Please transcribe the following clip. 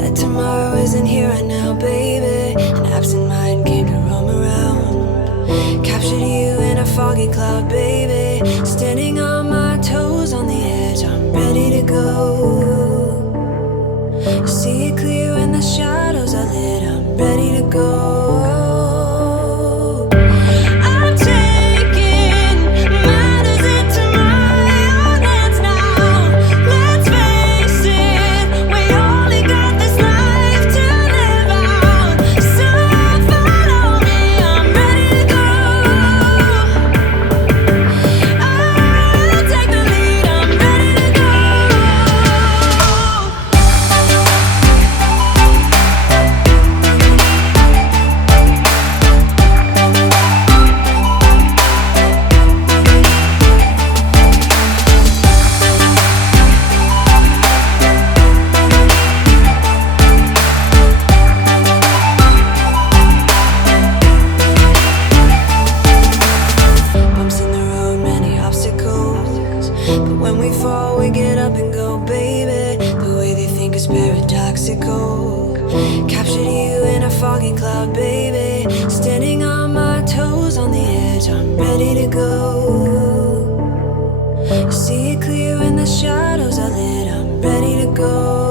that tomorrow isn't here right now, baby. An absent mind came to roam around. Captured you in a foggy cloud, baby. Standing on my toes on the edge, I'm ready to go. You see it clear when the shadows are lit, I'm ready to go. When we fall, we get up and go, baby. The way they think is paradoxical. Captured you in a foggy cloud, baby. Standing on my toes on the edge, I'm ready to go. You see it clear when the shadows are lit, I'm ready to go.